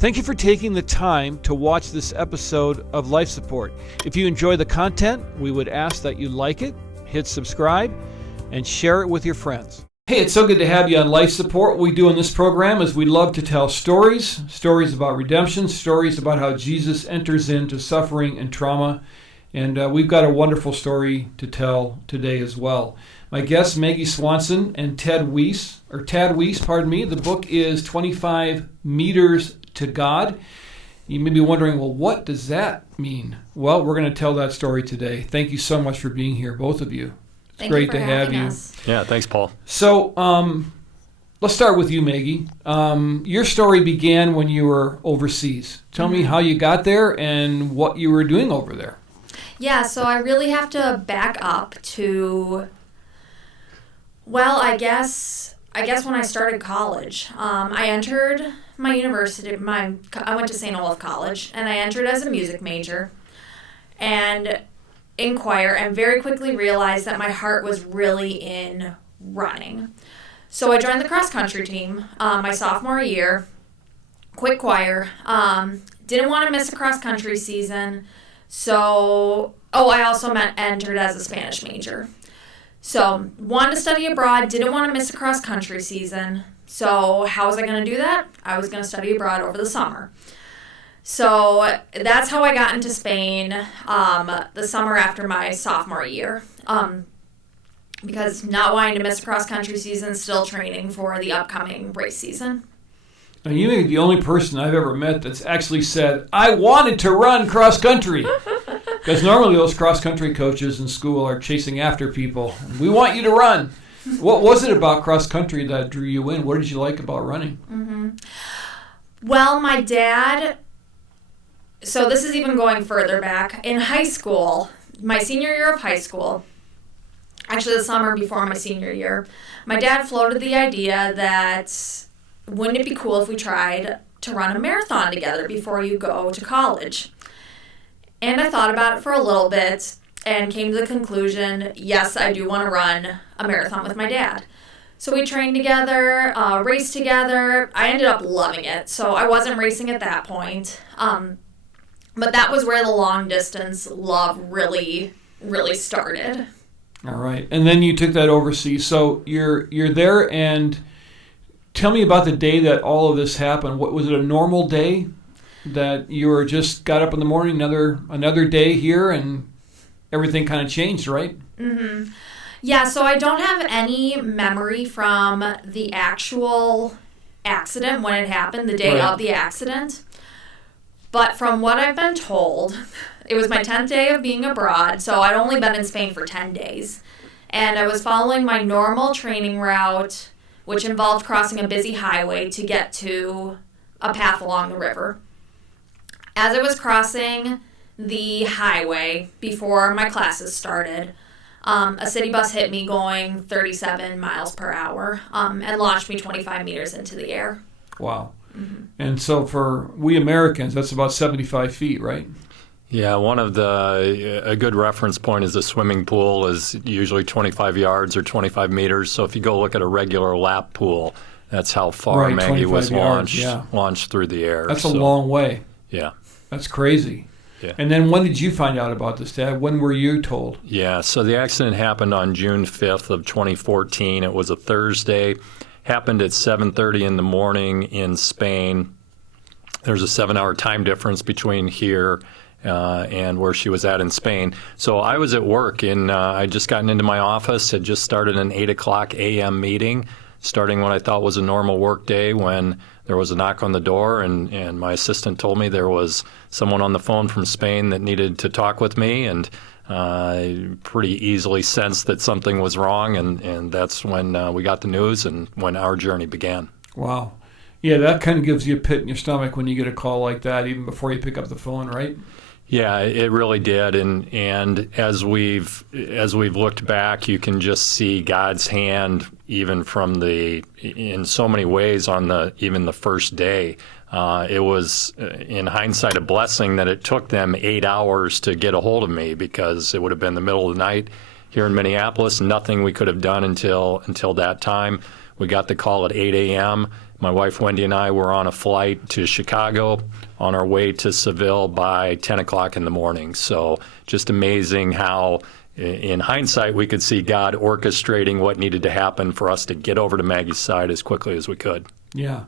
Thank you for taking the time to watch this episode of Life Support. If you enjoy the content, we would ask that you like it, hit subscribe, and share it with your friends. Hey, it's so good to have you on Life Support. What we do in this program is we love to tell stories about redemption, stories about how Jesus enters into suffering and trauma. And we've got a wonderful story to tell today as well. My guests, Maggie Swanson and Tad Weiss. The book is 25 Meters to God. You may be wondering, well, what does that mean? Well, we're going to tell that story today. Thank you so much for being here, both of you. It's great to have you. Yeah, thanks, Paul. So let's start with you, Maggie. Your story began when you were overseas. Tell me how you got there and what you were doing over there. Yeah, so I really have to back up to, well, I guess when I started college. I entered my university, I went to St. Olaf College, and I entered as a music major and in choir, and very quickly realized that my heart was really in running. So I joined the cross-country team my sophomore year, quit choir, didn't want to miss a cross-country season, so, I also entered as a Spanish major. So, wanted to study abroad, didn't want to miss a cross-country season. So, how was I going to do that? I was going to study abroad over the summer. So, that's how I got into Spain the summer after my sophomore year. Because not wanting to miss a cross-country season, still training for the upcoming race season. And you may be the only person I've ever met that's actually said, I wanted to run cross-country. Because normally those cross-country coaches in school are chasing after people. We want you to run. What was it about cross-country that drew you in? What did you like about running? Mm-hmm. Well, my dad, so this is even going further back. In high school, my senior year of high school, actually the summer before my senior year, my dad floated the idea that wouldn't it be cool if we tried to run a marathon together before you go to college? And I thought about it for a little bit and came to the conclusion, yes, I do want to run a marathon with my dad. So we trained together, raced together. I ended up loving it. So I wasn't racing at that point. But that was where the long distance love really, really started. All right. And then you took that overseas. So you're there, and tell me about the day that all of this happened. What was it, a normal day that you were just got up in the morning, another day here, and everything kind of changed, right? Mm-hmm. Yeah, so I don't have any memory from the actual accident when it happened, the day of the accident. But from what I've been told, it was my 10th day of being abroad, so I'd only been in Spain for 10 days. And I was following my normal training route, which involved crossing a busy highway to get to a path along the river. As I was crossing the highway before my classes started, a city bus hit me going 37 miles per hour and launched me 25 meters into the air. Wow. Mm-hmm. And so for we Americans, that's about 75 feet, right? Yeah, a good reference point is the swimming pool is usually 25 yards or 25 meters. So if you go look at a regular lap pool, that's how far Maggie was launched through the air. That's a long way. Yeah. That's crazy. Yeah. And then when did you find out about this, Dad? When were you told? Yeah, so the accident happened on June 5th of 2014. It was a Thursday. Happened at 7:30 in the morning in Spain. There's a 7-hour time difference between here and where she was at in Spain. So I was at work, and I'd just gotten into my office, had just started an 8 o'clock a.m. meeting, starting what I thought was a normal work day, when there was a knock on the door, and my assistant told me there was someone on the phone from Spain that needed to talk with me, and I pretty easily sensed that something was wrong, and that's when we got the news and when our journey began. Wow. Yeah, that kind of gives you a pit in your stomach when you get a call like that, even before you pick up the phone, right? Yeah, it really did, and as we've looked back, you can just see God's hand even from in so many ways on even the first day. It was, in hindsight, a blessing that it took them 8 hours to get a hold of me, because it would have been the middle of the night here in Minneapolis. Nothing we could have done until that time. We got the call at 8 a.m. My wife Wendy and I were on a flight to Chicago on our way to Seville by 10 o'clock in the morning. So just amazing how, in hindsight, we could see God orchestrating what needed to happen for us to get over to Maggie's side as quickly as we could. Yeah.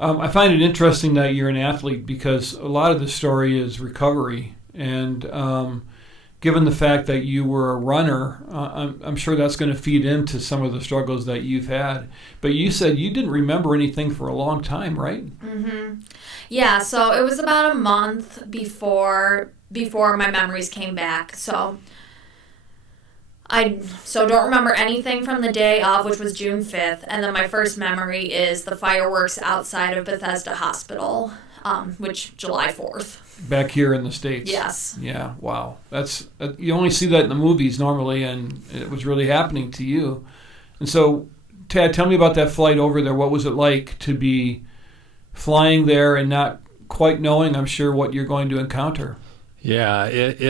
I find it interesting that you're an athlete because a lot of the story is recovery. And given the fact that you were a runner, I'm sure that's going to feed into some of the struggles that you've had. But you said you didn't remember anything for a long time, right? Mm-hmm. Yeah, so it was about a month before my memories came back. So don't remember anything from the day of, which was June 5th. And then my first memory is the fireworks outside of Bethesda Hospital, which July 4th. Back here in the States. Yes. Yeah, wow. That's you only see that in the movies normally, and it was really happening to you. And so, Tad, tell me about that flight over there. What was it like to be flying there and not quite knowing, I'm sure, what you're going to encounter? Yeah, that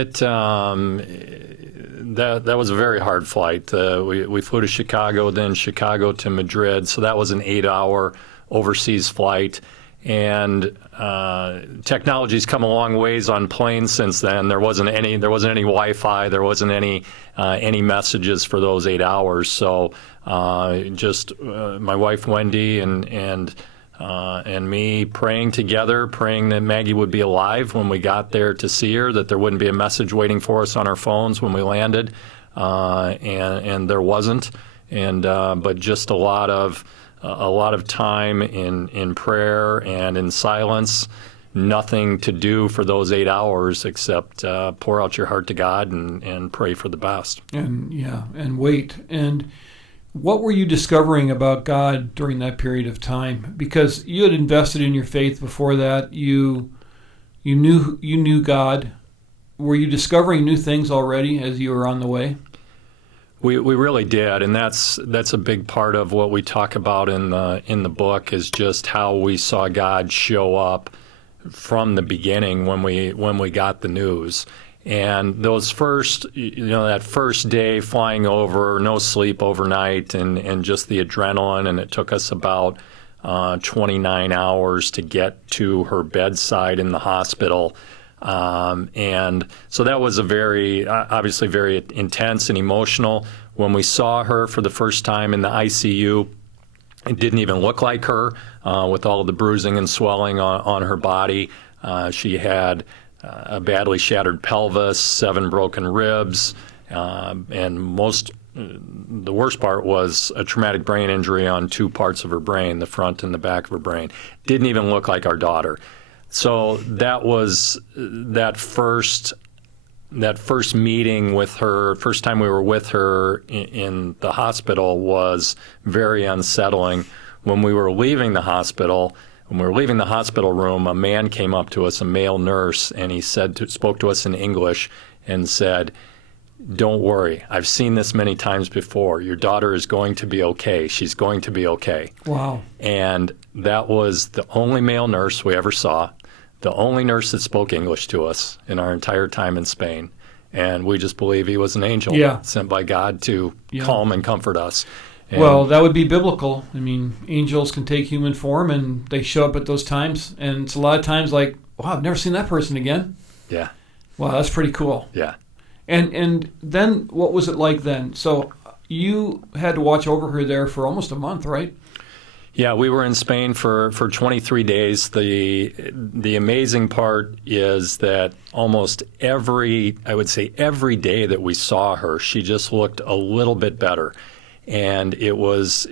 was a very hard flight. We flew to Chicago, then Chicago to Madrid, so that was an 8-hour overseas flight. And technology's come a long ways on planes since then. There wasn't any Wi-Fi. There wasn't any messages for those 8 hours. So just my wife Wendy and me praying together, praying that Maggie would be alive when we got there to see her, that there wouldn't be a message waiting for us on our phones when we landed, and there wasn't. But just a lot of time in prayer and in silence, nothing to do for those 8 hours except pour out your heart to God and pray for the best. And wait. And what were you discovering about God during that period of time? Because you had invested in your faith before that. You knew God. Were you discovering new things already as you were on the way? We really did, and that's a big part of what we talk about in the book is just how we saw God show up from the beginning when we got the news. And those that first day flying over, no sleep overnight, and just the adrenaline, and it took us about 29 hours to get to her bedside in the hospital. And so that was obviously very intense and emotional. When we saw her for the first time in the ICU, it didn't even look like her with all the bruising and swelling on her body. She had a badly shattered pelvis, 7 broken ribs, and the worst part was a traumatic brain injury on 2 parts of her brain, the front and the back of her brain. Didn't even look like our daughter. So that was that first meeting with her, first time we were with her in the hospital was very unsettling. When we were leaving the hospital room, a man came up to us, a male nurse, and he spoke to us in English and said, "Don't worry, I've seen this many times before. Your daughter is going to be okay. She's going to be okay." Wow. And that was the only male nurse we ever saw, the only nurse that spoke English to us in our entire time in Spain. And we just believe he was an angel sent by God to calm and comfort us. Well, that would be biblical. I mean, angels can take human form, and they show up at those times. And it's a lot of times like, wow, I've never seen that person again. Yeah. Wow, that's pretty cool. Yeah. And then what was it like then? So you had to watch over her there for almost a month, right? Yeah, we were in Spain for 23 days. The amazing part is that almost every day that we saw her, she just looked a little bit better. And it was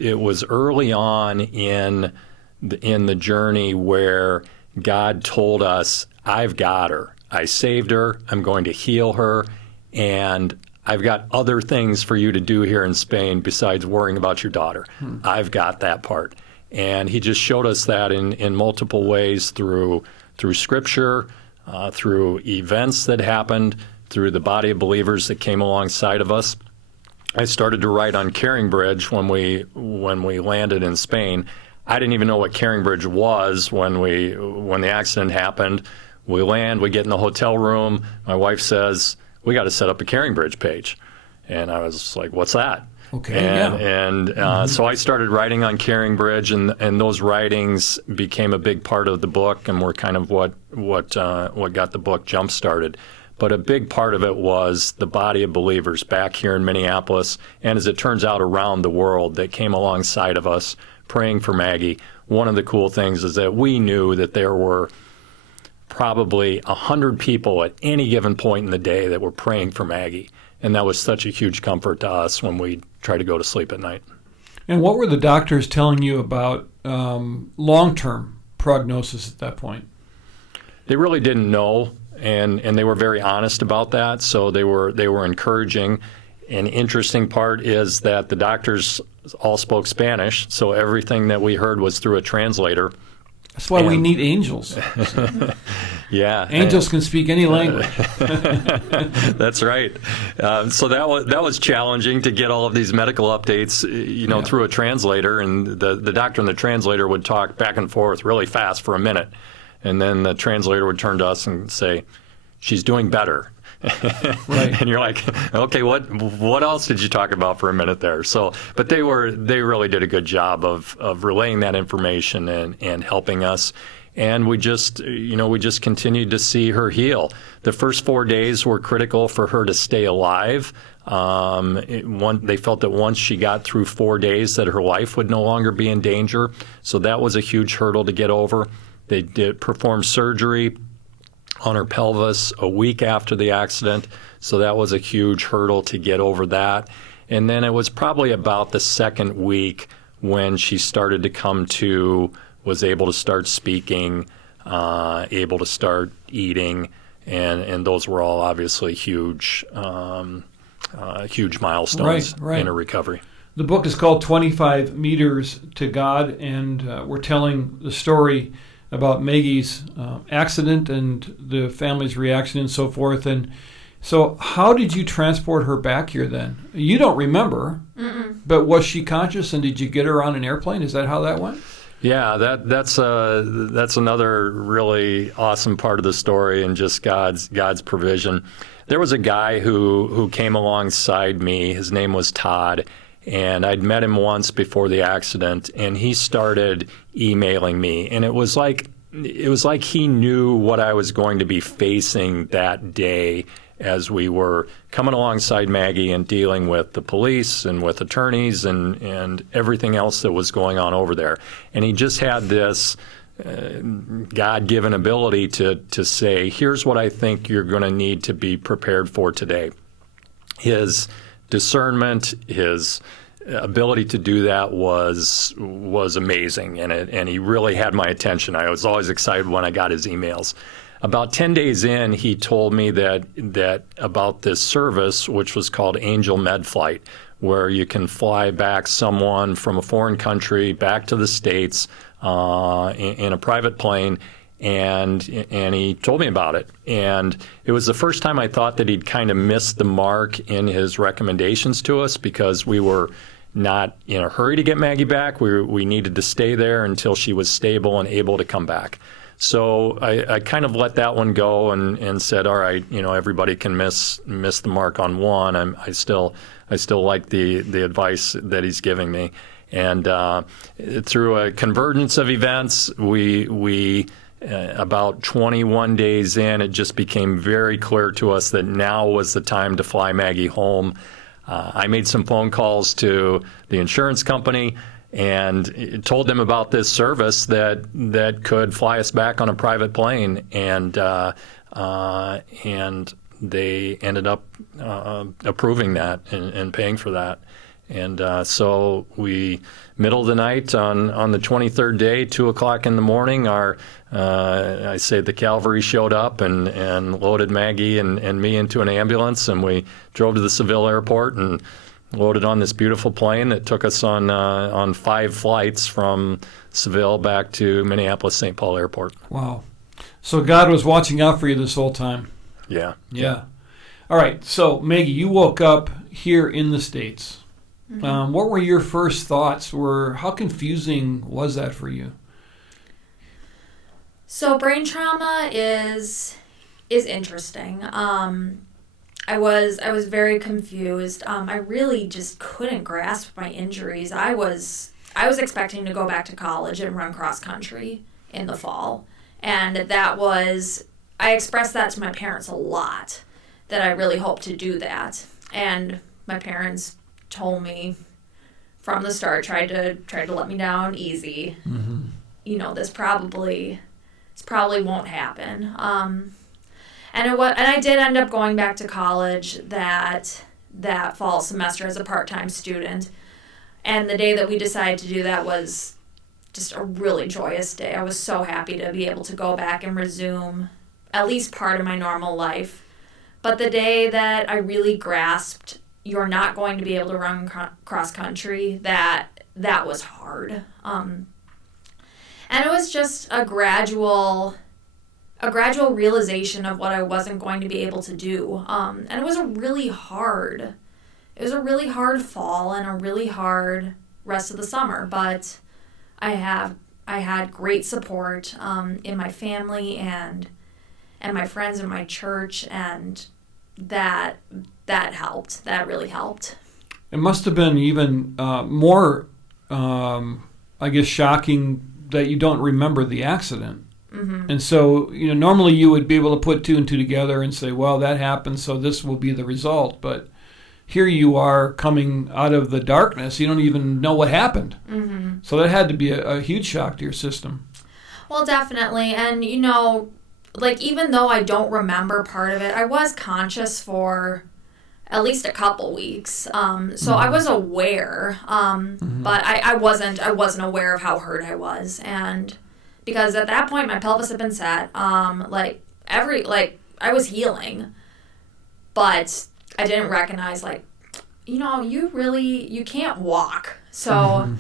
early on in the journey where God told us, "I've got her. I saved her. I'm going to heal her, and I've got other things for you to do here in Spain besides worrying about your daughter. I've got that part." And he just showed us that in multiple ways through Scripture, through events that happened, through the body of believers that came alongside of us. I started to write on Caring Bridge when we landed in Spain. I didn't even know what Caring Bridge was when the accident happened. We land, we get in the hotel room. My wife says, "We got to set up a Caring Bridge page." And I was like, "What's that?" Okay. So I started writing on Caring Bridge, and those writings became a big part of the book, and were kind of what got the book jump started. But a big part of it was the body of believers back here in Minneapolis, and as it turns out, around the world, that came alongside of us praying for Maggie. One of the cool things is that we knew that there were probably 100 people at any given point in the day that were praying for Maggie. And that was such a huge comfort to us when we tried to go to sleep at night. And what were the doctors telling you about long-term prognosis at that point? They really didn't know, and they were very honest about that. So they were encouraging. An interesting part is that the doctors all spoke Spanish, so everything that we heard was through a translator. That's why we need angels. Yeah, angels can speak any language. That's right. So that was challenging to get all of these medical updates, through a translator, and the doctor and the translator would talk back and forth really fast for a minute, and then the translator would turn to us and say, "She's doing better." Right. And you're like, okay, what else did you talk about for a minute there? So, but they really did a good job of relaying that information and helping us. And we just continued to see her heal. The first 4 days were critical for her to stay alive. They felt that once she got through 4 days that her life would no longer be in danger. So that was a huge hurdle to get over. They did perform surgery on her pelvis a week after the accident, so that was a huge hurdle to get over that. And then it was probably about the second week when she started to come to, was able to start speaking, able to start eating, and those were all obviously huge milestones in her recovery. The book is called 25 Meters to God, and we're telling the story about Maggie's accident and the family's reaction and so forth. And so how did you transport her back here then? You don't remember, but was she conscious, and did you get her on an airplane? Is that how that went? Yeah, that's another really awesome part of the story, and just God's provision. There was a guy who came alongside me. His name was Todd. And I'd met him once before the accident, and he started emailing me. And it was like he knew what I was going to be facing that day as we were coming alongside Maggie and dealing with the police and with attorneys and everything else that was going on over there. And he just had this God-given ability to say, here's what I think you're going to need to be prepared for today. His discernment, his ability to do that was amazing, and he really had my attention. I was always excited when I got his emails. About 10 days in, he told me that about this service, which was called Angel Med Flight, where you can fly back someone from a foreign country back to the States in a private plane. And he told me about it. And it was the first time I thought that he'd kind of missed the mark in his recommendations to us, because we were not in a hurry to get Maggie back. We needed to stay there until she was stable and able to come back. So I kind of let that one go and said, all right, everybody can miss the mark on one. I still like the advice that he's giving me. And through a convergence of events, we about 21 days in, it just became very clear to us that now was the time to fly Maggie home. I made some phone calls to the insurance company and told them about this service that could fly us back on a private plane, and they ended up approving that and paying for that. And so we, middle of the night on the 23rd day, 2 o'clock in the morning, I say the cavalry showed up and loaded Maggie and me into an ambulance, and we drove to the Seville airport and loaded on this beautiful plane that took us on 5 flights from Seville back to Minneapolis-St. Paul Airport. Wow. So God was watching out for you this whole time. Yeah. Yeah. All right. So, Maggie, you woke up here in the States. Mm-hmm. What were your first thoughts? How confusing was that for you? So brain trauma is interesting. I I was very confused. I really just couldn't grasp my injuries. I was expecting to go back to college and run cross country in the fall. And I expressed that to my parents a lot, that I really hoped to do that. And my parents told me from the start, tried to let me down easy. Mm-hmm. You know, this probably won't happen. And I did end up going back to college that fall semester as a part-time student. And the day that we decided to do that was just a really joyous day. I was so happy to be able to go back and resume at least part of my normal life. But the day that I really grasped you're not going to be able to run cross country, that was hard. And it was just a gradual realization of what I wasn't going to be able to do. And it was a really hard fall and a really hard rest of the summer. But I had great support in my family and my friends in my church, and that helped. That really helped. It must have been even more, I guess, shocking that you don't remember the accident. Mm-hmm. And so, normally you would be able to put two and two together and say, well, that happened, so this will be the result. But here you are coming out of the darkness. You don't even know what happened. Mm-hmm. So that had to be a huge shock to your system. Well, definitely. And, even though I don't remember part of it, I was conscious for at least a couple weeks. So mm-hmm. I was aware, mm-hmm. but I wasn't aware of how hurt I was. And because at that point my pelvis had been set, I was healing, but I didn't recognize, you can't walk. So mm-hmm.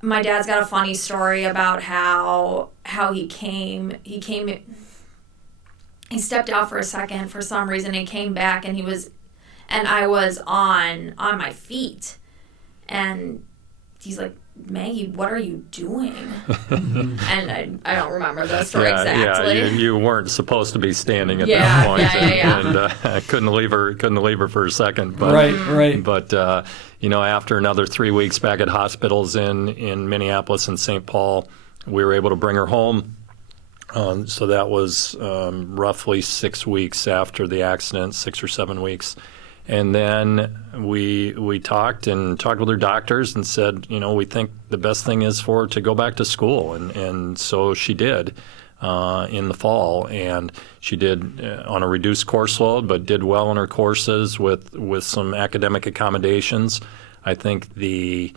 my dad's got a funny story about how he stepped out for a second for some reason. He came back and I was on my feet, and he's like, Maggie, what are you doing? And I don't remember the story exactly. Yeah, you weren't supposed to be standing at that point. And I couldn't leave her for a second. But, right. But after another 3 weeks back at hospitals in Minneapolis and St. Paul, we were able to bring her home. So that was roughly 6 weeks after the accident, 6 or 7 weeks. And then we talked with her doctors and said, we think the best thing is for her to go back to school. And so she did in the fall. And she did on a reduced course load, but did well in her courses with some academic accommodations. I think the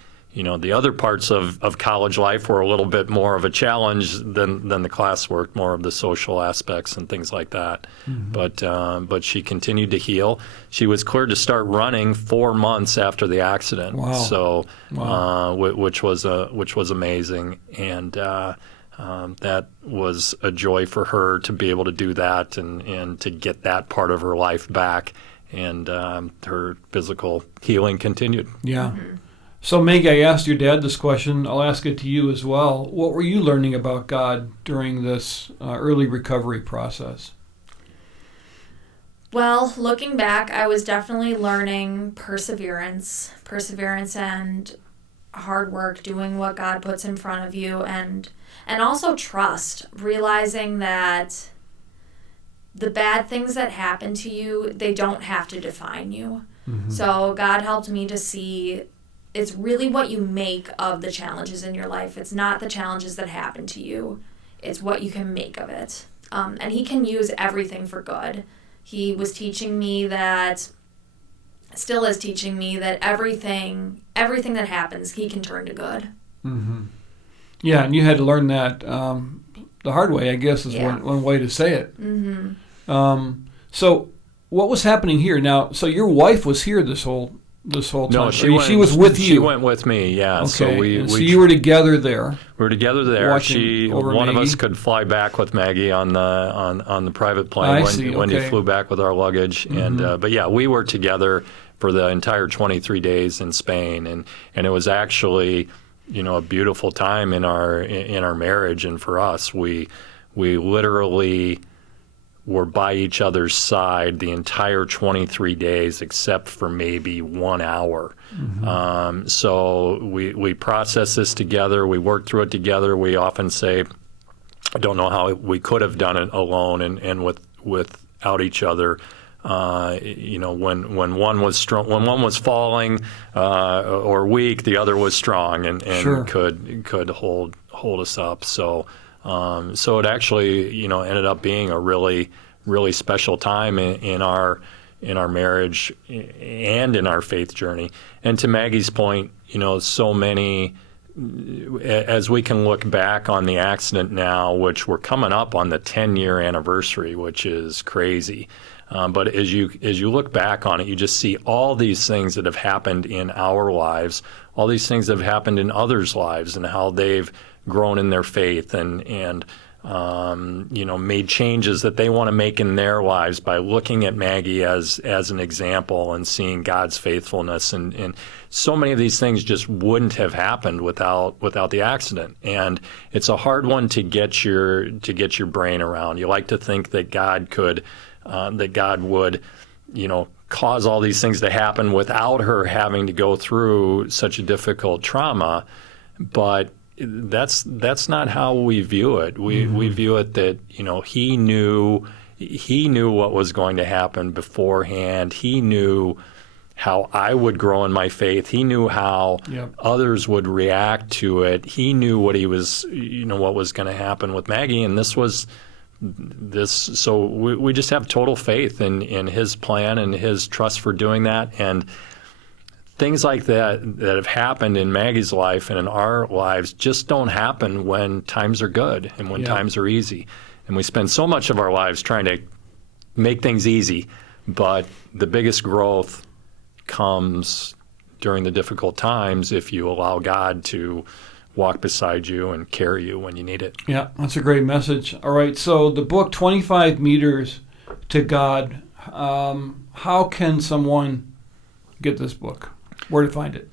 other parts of college life were a little bit more of a challenge than the classwork, more of the social aspects and things like that. Mm-hmm. But she continued to heal. She was cleared to start running 4 months after the accident. Wow. So, which was amazing, and that was a joy for her to be able to do that and to get that part of her life back, and her physical healing continued. Yeah. Mm-hmm. So, Maggie, I asked your dad this question. I'll ask it to you as well. What were you learning about God during this early recovery process? Well, looking back, I was definitely learning perseverance and hard work, doing what God puts in front of you, and also trust, realizing that the bad things that happen to you, they don't have to define you. Mm-hmm. So God helped me to see it's really what you make of the challenges in your life. It's not the challenges that happen to you. It's what you can make of it. And he can use everything for good. He was teaching me still is teaching me that everything that happens, he can turn to good. Mm-hmm. Yeah, and you had to learn that the hard way, I guess, is one way to say it. Mm-hmm. So what was happening here? Now, so your wife was here this whole time? No, she was with you. She went with me, yeah. Okay. So you were together there. We were together there. One of us could fly back with Maggie on the private plane when he flew back with our luggage. Mm-hmm. And but yeah, we were together for the entire 23 days in Spain, and it was actually a beautiful time in our marriage. And for us, we literally were by each other's side the entire 23 days except for maybe 1 hour. So we process this together. We work through it together. We often say, I don't know how we could have done it alone and without each other. When one was strong, when one was falling or weak, the other was strong and Sure. could hold us up. So it actually ended up being a really, really special time in our marriage and in our faith journey. And to Maggie's point, so many. As we can look back on the accident now, which we're coming up on the 10-year anniversary, which is crazy. But as you look back on it, you just see all these things that have happened in our lives, all these things that have happened in others' lives, and how they've grown in their faith and made changes that they want to make in their lives by looking at Maggie as an example and seeing God's faithfulness. And so many of these things just wouldn't have happened without the accident. And it's a hard one to get your brain around. You like to think that God would, cause all these things to happen without her having to go through such a difficult trauma, but that's not how we view it. We view it that he knew what was going to happen beforehand. He knew how I would grow in my faith. He knew how others would react to it. He knew what what was going to happen with Maggie, and so we just have total faith in his plan and his trust for doing that. And things like that have happened in Maggie's life and in our lives just don't happen when times are good and when times are easy. And we spend so much of our lives trying to make things easy, but the biggest growth comes during the difficult times if you allow God to walk beside you and carry you when you need it. Yeah, that's a great message. All right, so the book, 25 Meters to God, how can someone get this book? Where to find it?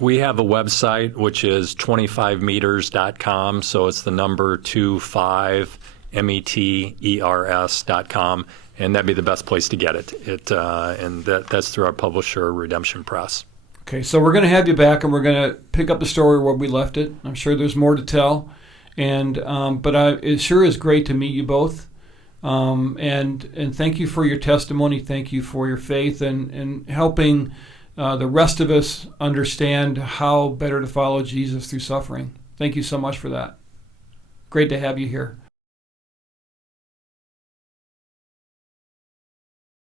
We have a website, which is 25meters.com, so it's the number 25meters.com, and that'd be the best place to get it. And that's through our publisher, Redemption Press. Okay, so we're going to have you back, and we're going to pick up the story where we left it. I'm sure there's more to tell, but it sure is great to meet you both. And thank you for your testimony. Thank you for your faith and helping the rest of us understand how better to follow Jesus through suffering. Thank you so much for that. Great to have you here.